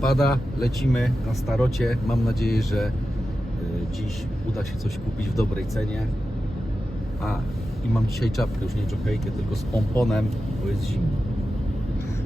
pada, lecimy na starocie. Mam nadzieję, że y, dziś uda się coś kupić w dobrej cenie. A, i mam dzisiaj czapkę, już nie czokejkę, tylko z pomponem, bo jest zimno.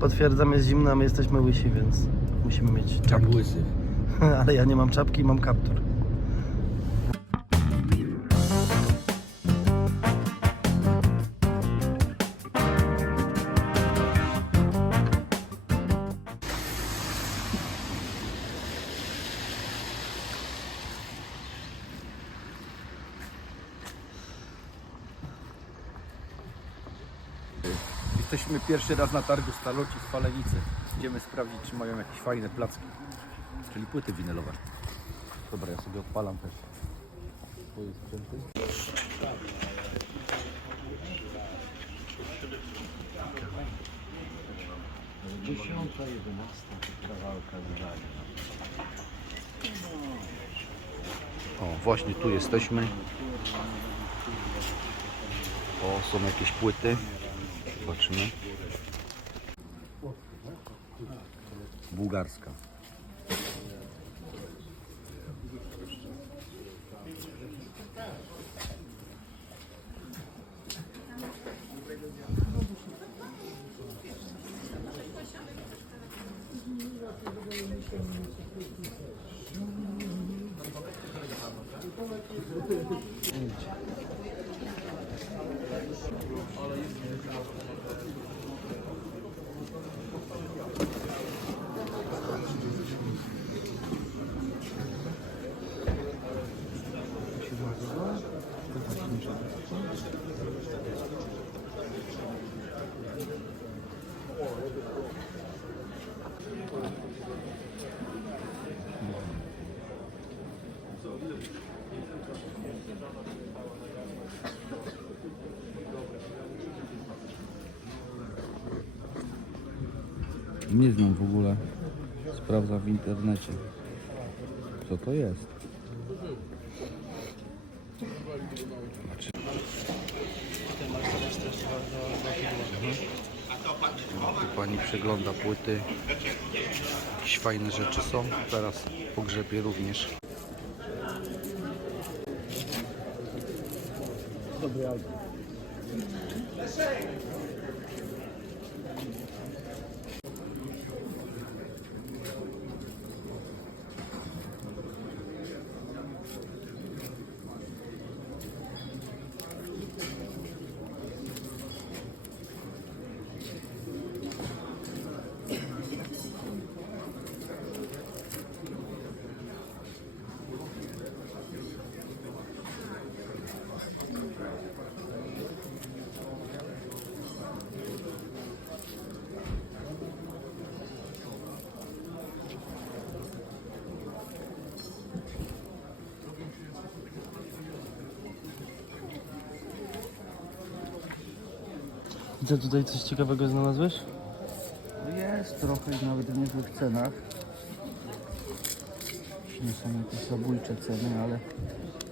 Potwierdzam, jest zimno, a my jesteśmy łysi, więc musimy mieć Czap czapkę. łysych. Ale ja nie mam czapki, mam kaptur. Jesteśmy pierwszy raz na targu Staloci w Falenicy. Idziemy sprawdzić, czy mają jakieś fajne placki, czyli płyty winylowe. Dobra, ja sobie odpalam też swoje sprzęty. Dziesiąta, jedenasta kawałka zdania. O, właśnie tu jesteśmy. O, są jakieś płyty. Zobaczymy. Bułgarska. Nie znam w ogóle. Sprawdzam w internecie. Co to jest? Tu pani przegląda płyty. Jakieś fajne rzeczy są. Teraz pogrzebie również. Widzę tutaj coś ciekawego znalazłeś? Jest trochę nawet w niezłych cenach. Nie są jakieś zabójcze ceny, ale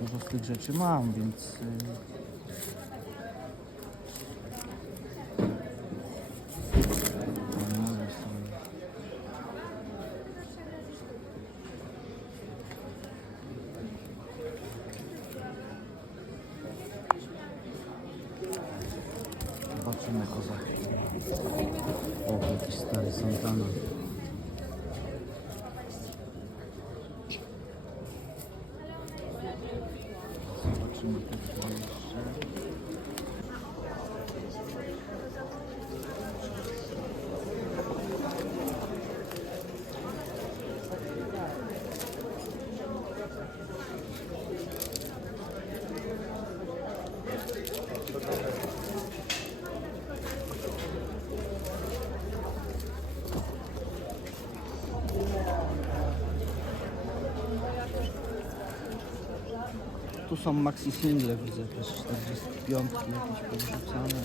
dużo z tych rzeczy mam, więc y, Panowie są. Zobaczymy kozaki. O, jakiś stary Santana. Zobaczymy tutaj jeszcze. Tu są maxi single, widzę też 45 jakieś porzucane.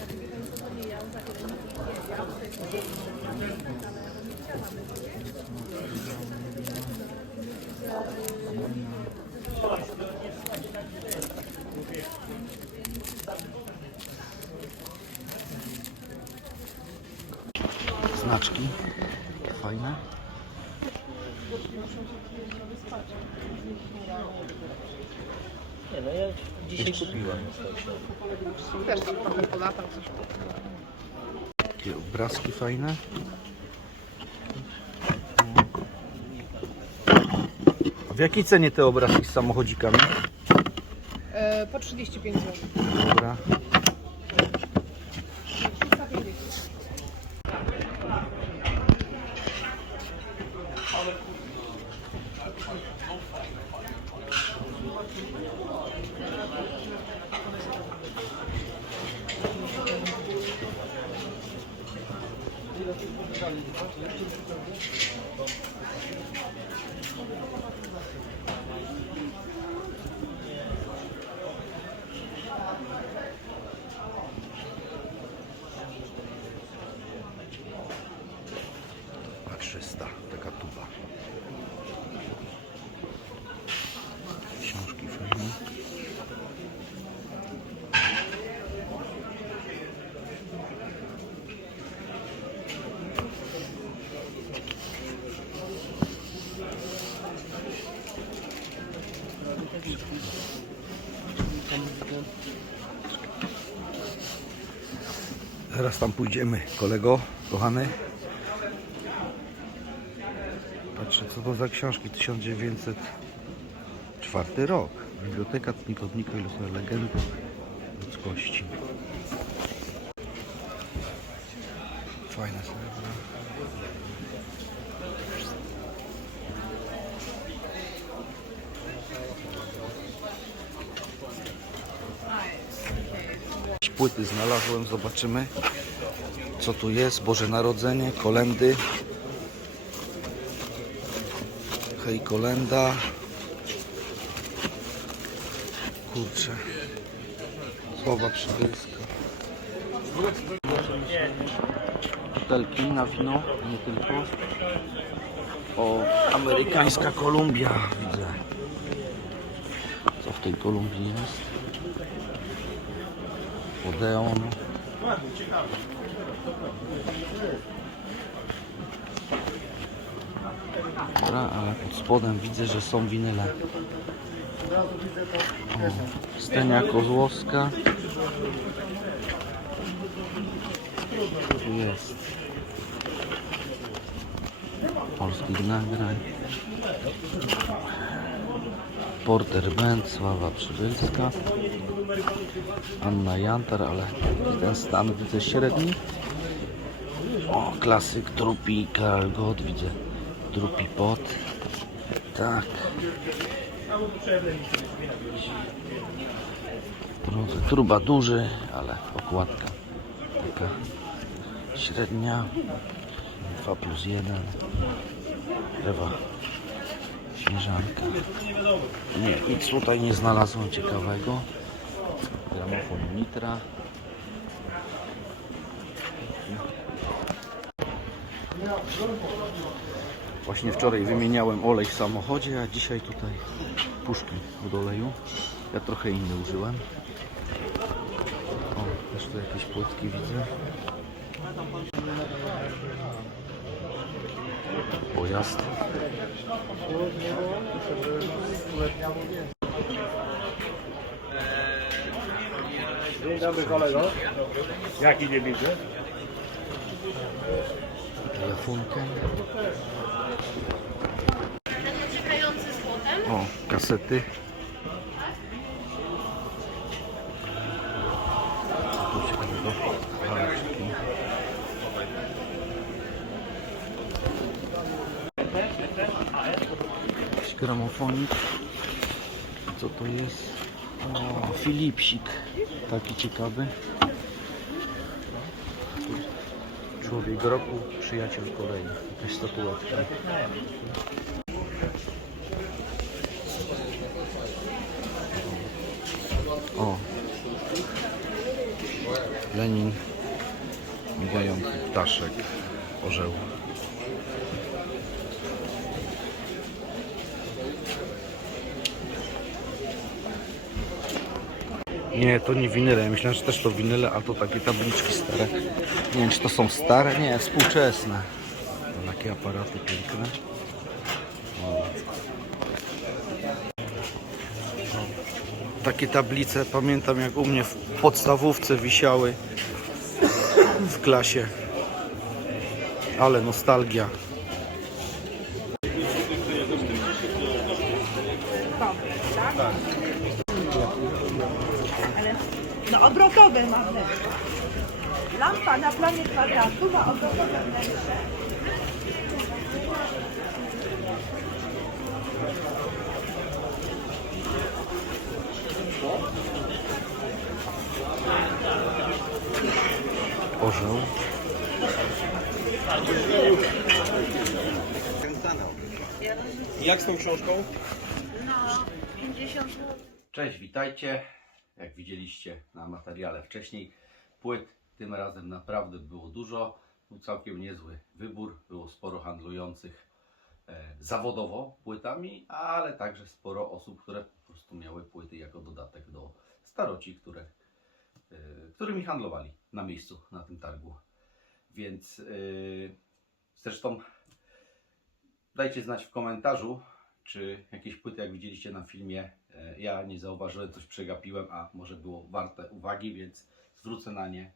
Znaczki fajne. Nie no, ja dzisiaj kupiłem. Też tam trochę polatał coś. Takie obrazki fajne. W jakiej cenie te obrazki z samochodzikami? E, po 35 zł. Dobra. A 300, taka tuba. Książki fajne. Teraz tam pójdziemy, kolego, kochany. Patrzę, co to za książki. 1904 rok. Biblioteka Tnikownika i losowe legendy ludzkości. Fajne srebra. Jakieś Płyty znalazłem, zobaczymy co tu jest. Boże Narodzenie, kolendy. Hej, kolenda. Kurczę. Słowa przybylska. Butelki na wino, nie tylko. O, amerykańska Kolumbia widzę. Co w tej Kolumbii jest? Odeon. Dobra, ale pod spodem widzę, że są winyle. O, Stenia Kozłowska. Tu jest? Polskich nagrań. Porter Band, Sława Przybylska. Anna Jantar, ale ten stan widzę średni. O, klasyk Trupi, Karl Gott, widzę. Trupi pot. Tak. Truba duży, ale okładka taka średnia. 2 plus 1. Ewa. Śnieżanka. Nie, nic tutaj nie znalazłem ciekawego. Gramofon Nitra. Właśnie wczoraj wymieniałem olej w samochodzie, a dzisiaj tutaj puszki od oleju. Ja trochę inny użyłem. O, tu jakieś płytki widzę. Pojazd. Dzień dobry kolego. Jaki nie widzę? telefonkę. O, kasety. Co tu ciekawego? Waleczki. Jakiś gramofonik. Co to jest? O, Filipsik. Taki ciekawy. Człowiek roku, przyjaciel kolei. Jakaś statuetka. O. Lenin. Migający ptaszek. Orzeł. Nie, to nie winyle. Ja myślałem, że też to winyle, a to takie tabliczki stare. Nie wiem, czy to są stare? Nie, współczesne. Takie aparaty piękne. O. Takie tablice, pamiętam jak u mnie w podstawówce wisiały w klasie. Ale nostalgia. No obrotowe ma wnętrze. Lampa na planie kwadratu ma obrotowe wnętrze. Orzeł. Jak z tą książką? Cześć, witajcie. Jak widzieliście na materiale wcześniej, płyt tym razem naprawdę było dużo. Był całkiem niezły wybór. Było sporo handlujących e, zawodowo płytami, ale także sporo osób, które po prostu miały płyty jako dodatek do staroci, które, e, którymi handlowali na miejscu na tym targu. Więc e, zresztą dajcie znać w komentarzu, czy jakieś płyty, jak widzieliście na filmie, ja nie zauważyłem, coś przegapiłem, a może było warte uwagi, więc zwrócę na nie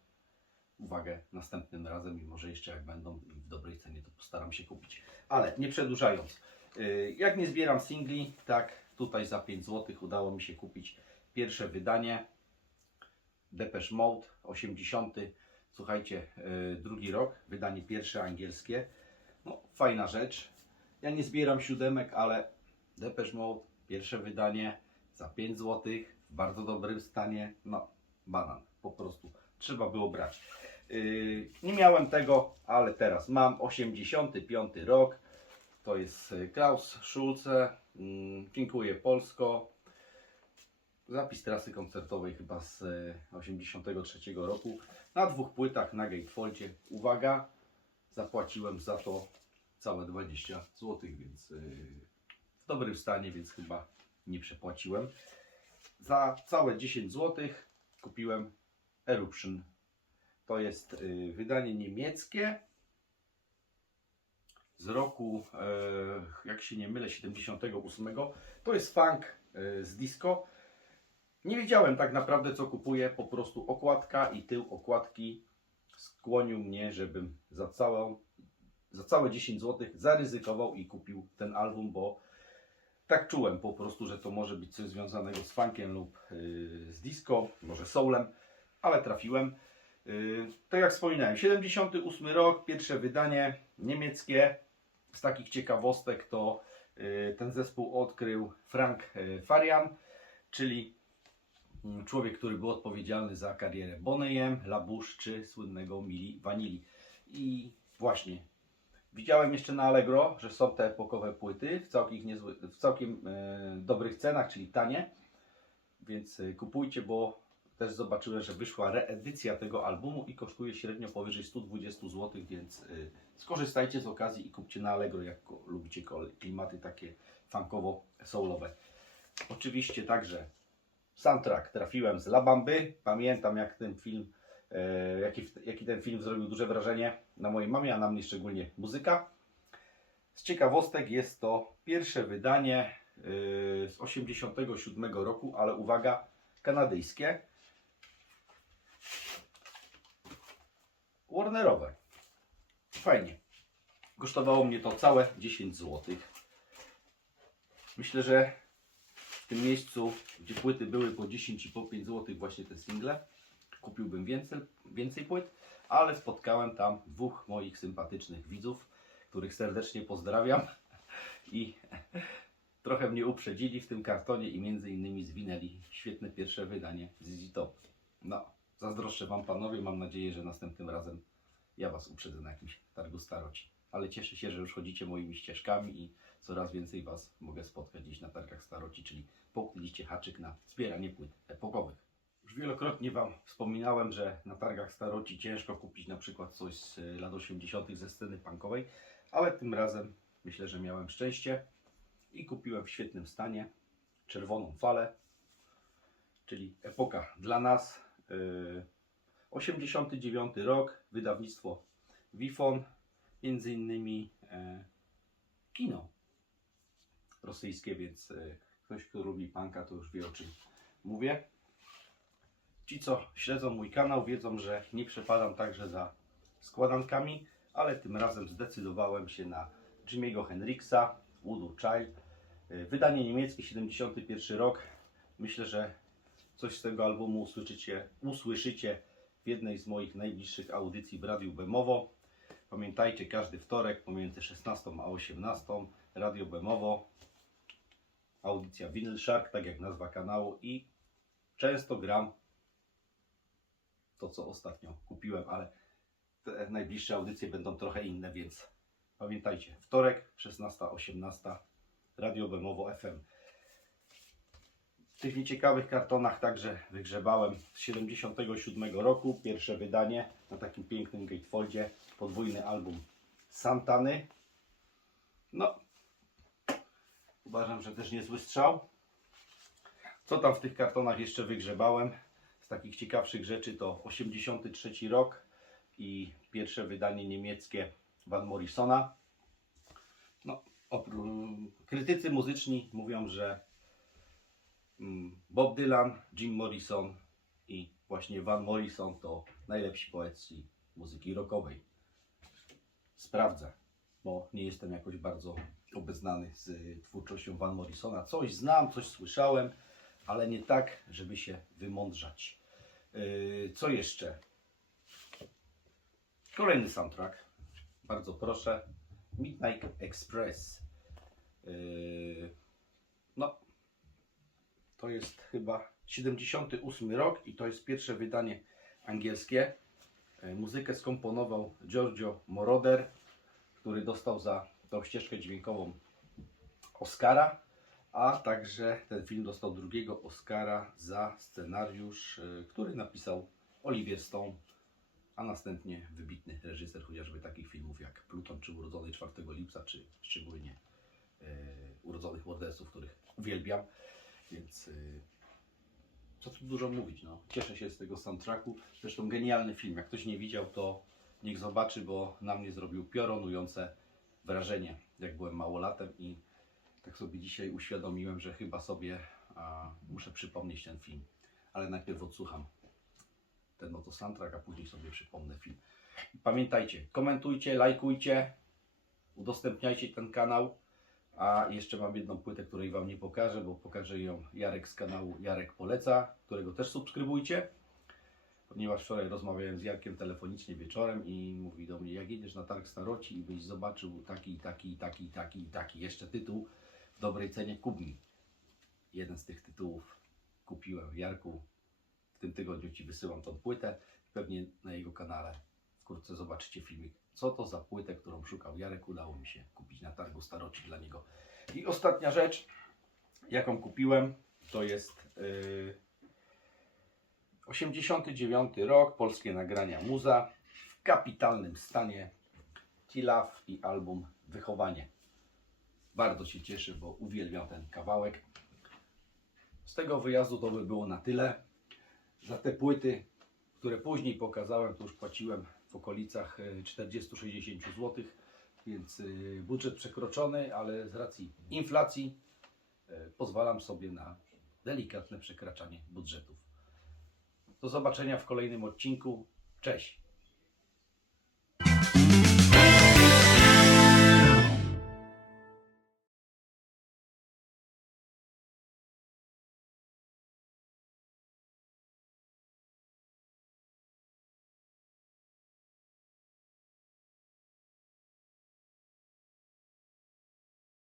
uwagę następnym razem i może jeszcze jak będą w dobrej cenie, to postaram się kupić. Ale nie przedłużając, e, jak nie zbieram singli, tak tutaj za 5 zł udało mi się kupić pierwsze wydanie Depeche Mode 80. Słuchajcie, e, drugi rok, wydanie pierwsze angielskie. No, fajna rzecz. Ja nie zbieram siódemek, ale Depeche Mode, pierwsze wydanie za 5 zł, w bardzo dobrym stanie. No, banan, po prostu trzeba było brać. Yy, nie miałem tego, ale teraz mam 85 rok. To jest y, Klaus Schulze. Mm, dziękuję Polsko. Zapis trasy koncertowej chyba z y, 83 roku. Na dwóch płytach na gatefoldzie. Uwaga, zapłaciłem za to całe 20 zł, więc yy, w dobrym stanie, więc chyba nie przepłaciłem. Za całe 10 zł kupiłem Eruption. To jest yy, wydanie niemieckie z roku, e, jak się nie mylę, 78. To jest funk e, z disco. Nie wiedziałem tak naprawdę co kupuję, po prostu okładka i tył okładki skłonił mnie, żebym za całą za całe 10 zł zaryzykował i kupił ten album, bo tak czułem po prostu, że to może być coś związanego z funkiem lub yy, z disco, może soulem, ale trafiłem. Yy, tak jak wspominałem, 78 rok, pierwsze wydanie niemieckie. Z takich ciekawostek to yy, ten zespół odkrył Frank yy, Farian, czyli mm, człowiek, który był odpowiedzialny za karierę Boneyem, Labush czy słynnego Mili Vanilli. I właśnie Widziałem jeszcze na Allegro, że są te epokowe płyty w całkiem, niezły, w całkiem e, dobrych cenach, czyli tanie. Więc e, kupujcie, bo też zobaczyłem, że wyszła reedycja tego albumu i kosztuje średnio powyżej 120 zł, więc e, skorzystajcie z okazji i kupcie na Allegro, jak lubicie klimaty takie funkowo-soulowe. Oczywiście także soundtrack trafiłem z Labamby. Pamiętam jak ten film jaki, jaki ten film zrobił duże wrażenie na mojej mamie, a na mnie szczególnie muzyka. Z ciekawostek jest to pierwsze wydanie e, z 87 roku, ale uwaga, kanadyjskie. Warnerowe. Fajnie. Kosztowało mnie to całe 10 zł. Myślę, że w tym miejscu, gdzie płyty były po 10 i po 5 zł, właśnie te single, kupiłbym więcej, więcej płyt, ale spotkałem tam dwóch moich sympatycznych widzów, których serdecznie pozdrawiam i trochę mnie uprzedzili w tym kartonie i między innymi zwinęli świetne pierwsze wydanie ZZ Top. No, zazdroszczę Wam panowie, mam nadzieję, że następnym razem ja Was uprzedzę na jakimś targu staroci. Ale cieszę się, że już chodzicie moimi ścieżkami i coraz więcej Was mogę spotkać gdzieś na targach staroci, czyli połknęliście haczyk na zbieranie płyt epokowych. Już wielokrotnie Wam wspominałem, że na targach staroci ciężko kupić na przykład coś z y, lat 80. ze sceny punkowej, ale tym razem myślę, że miałem szczęście i kupiłem w świetnym stanie czerwoną falę, czyli epoka dla nas. y, 89 rok, wydawnictwo Wifon, między innymi e, kino rosyjskie, więc e, ktoś, kto lubi punka, to już wie o czym mówię. Ci, co śledzą mój kanał, wiedzą, że nie przepadam także za składankami, ale tym razem zdecydowałem się na Jimmy'ego Hendrixa, Voodoo Child. Y, Wydanie niemieckie, 71 rok. Myślę, że coś z tego albumu usłyszycie, usłyszycie w jednej z moich najbliższych audycji w Radiu Bemowo. Pamiętajcie, każdy wtorek pomiędzy 16 a 18 Radio Bemowo. Audycja Vinyl Shark, tak jak nazwa kanału i często gram to, co ostatnio kupiłem, ale te najbliższe audycje będą trochę inne, więc pamiętajcie, wtorek 16-18 Radio Bemowo FM. W tych nieciekawych kartonach także wygrzebałem z 77 roku pierwsze wydanie na takim pięknym gatefoldzie, podwójny album Santany. No, uważam, że też niezły strzał. Co tam w tych kartonach jeszcze wygrzebałem? Z takich ciekawszych rzeczy to 83 rok i pierwsze wydanie niemieckie Van Morrisona. No, krytycy muzyczni mówią, że mm, Bob Dylan, Jim Morrison i właśnie Van Morrison to najlepsi poeci muzyki rockowej. Sprawdzę, bo nie jestem jakoś bardzo obeznany z y, twórczością Van Morrisona. Coś znam, coś słyszałem, ale nie tak, żeby się wymądrzać. Yy, co jeszcze? Kolejny soundtrack. Bardzo proszę. Midnight Express. Yy, no, to jest chyba 78 rok i to jest pierwsze wydanie angielskie. Yy, Muzykę skomponował Giorgio Moroder, który dostał za tą ścieżkę dźwiękową Oscara, a także ten film dostał drugiego Oscara za scenariusz, yy, który napisał Olivier Stone, a następnie wybitny reżyser chociażby takich filmów jak Pluton, czy Urodzony 4 lipca, czy szczególnie yy, Urodzonych Morderców, których uwielbiam. Więc yy, co tu dużo mówić, no. Cieszę się z tego soundtracku. Zresztą genialny film. Jak ktoś nie widział, to niech zobaczy, bo na mnie zrobił piorunujące wrażenie, jak byłem małolatem i tak sobie dzisiaj uświadomiłem, że chyba sobie a, muszę przypomnieć ten film. Ale najpierw odsłucham ten oto soundtrack, a później sobie przypomnę film. Pamiętajcie, komentujcie, lajkujcie, udostępniajcie ten kanał. A jeszcze mam jedną płytę, której Wam nie pokażę, bo pokaże ją Jarek z kanału Jarek Poleca, którego też subskrybujcie. Ponieważ wczoraj rozmawiałem z Jarkiem telefonicznie wieczorem i mówi do mnie, jak jedziesz na targ staroci i byś zobaczył taki, taki, taki, taki, taki jeszcze tytuł dobrej cenie, kup mi. Jeden z tych tytułów kupiłem Jarku. W tym tygodniu Ci wysyłam tą płytę. Pewnie na jego kanale wkrótce zobaczycie filmik. Co to za płytę, którą szukał Jarek, udało mi się kupić na targu staroci dla niego. I ostatnia rzecz, jaką kupiłem, to jest yy, 89 rok, polskie nagrania muza w kapitalnym stanie. Tilaf i album Wychowanie. Bardzo się cieszę, bo uwielbiam ten kawałek. Z tego wyjazdu to by było na tyle. Za te płyty, które później pokazałem, to już płaciłem w okolicach e, 40-60 zł, więc y, budżet przekroczony, ale z racji inflacji e, pozwalam sobie na delikatne przekraczanie budżetów. Do zobaczenia w kolejnym odcinku. Cześć!